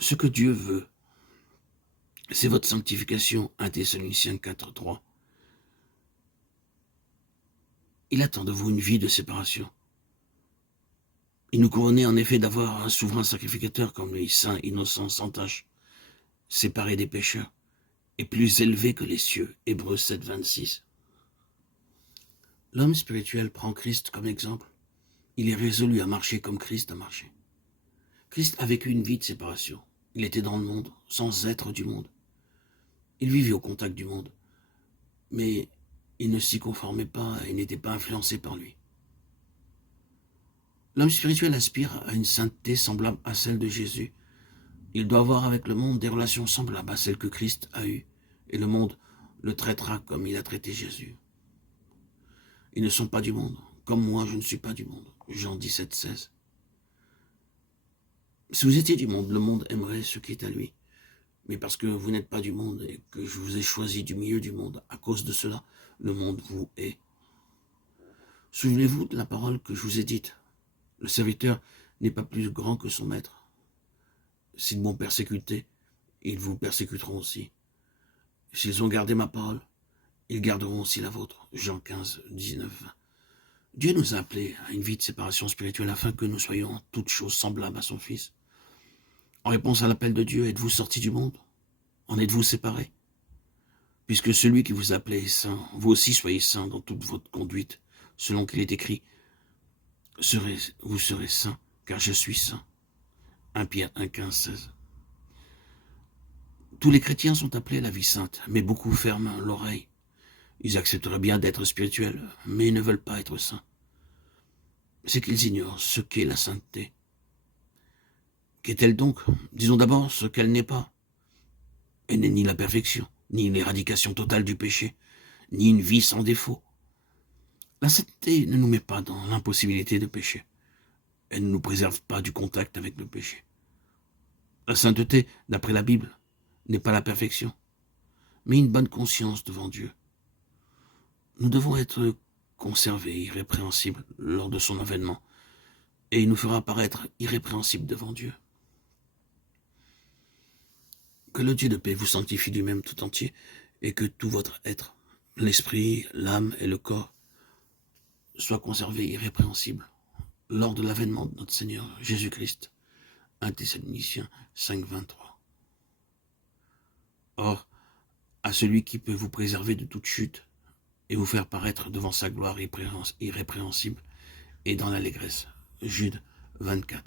Ce que Dieu veut, c'est votre sanctification, 1 Thessaloniciens 4:3. Il attend de vous une vie de séparation. Il nous couronnait en effet d'avoir un souverain sacrificateur comme lui, saint, innocent, sans tache, séparé des pécheurs, et plus élevé que les cieux, Hébreux 7:26. L'homme spirituel prend Christ comme exemple. Il est résolu à marcher comme Christ a marché. Christ a vécu une vie de séparation. Il était dans le monde, sans être du monde. Il vivait au contact du monde, mais il ne s'y conformait pas et n'était pas influencé par lui. L'homme spirituel aspire à une sainteté semblable à celle de Jésus. Il doit avoir avec le monde des relations semblables à celles que Christ a eues, et le monde le traitera comme il a traité Jésus. Ils ne sont pas du monde, comme moi je ne suis pas du monde. Jean 17:16. Si vous étiez du monde, le monde aimerait ce qui est à lui. Mais parce que vous n'êtes pas du monde et que je vous ai choisi du milieu du monde, à cause de cela, le monde vous hait. Souvenez-vous de la parole que je vous ai dite. Le serviteur n'est pas plus grand que son maître. S'ils m'ont persécuté, ils vous persécuteront aussi. S'ils ont gardé ma parole, ils garderont aussi la vôtre. Jean 15:19-20. Dieu nous a appelés à une vie de séparation spirituelle afin que nous soyons en toutes choses semblables à son Fils. En réponse à l'appel de Dieu, êtes-vous sortis du monde? En êtes-vous séparés? Puisque celui qui vous a appelé est saint, vous aussi soyez saints dans toute votre conduite, selon qu'il est écrit, vous serez saints, car je suis saint. 1 Pierre 1:15-16. Tous les chrétiens sont appelés à la vie sainte, mais beaucoup ferment l'oreille. Ils accepteraient bien d'être spirituels, mais ils ne veulent pas être saints. C'est qu'ils ignorent ce qu'est la sainteté. Qu'est-elle donc? Disons d'abord ce qu'elle n'est pas. Elle n'est ni la perfection, ni l'éradication totale du péché, ni une vie sans défaut. La sainteté ne nous met pas dans l'impossibilité de pécher. Elle ne nous préserve pas du contact avec le péché. La sainteté, d'après la Bible, n'est pas la perfection, mais une bonne conscience devant Dieu. Nous devons être conservés, irrépréhensibles lors de son avènement, et il nous fera paraître irrépréhensibles devant Dieu. Que le Dieu de paix vous sanctifie du même tout entier, et que tout votre être, l'esprit, l'âme et le corps, soient conservés irrépréhensibles lors de l'avènement de notre Seigneur Jésus-Christ. 1 Thessaloniciens 5:23. Or, à celui qui peut vous préserver de toute chute et vous faire paraître devant sa gloire irrépréhensible et dans l'allégresse. Jude 24.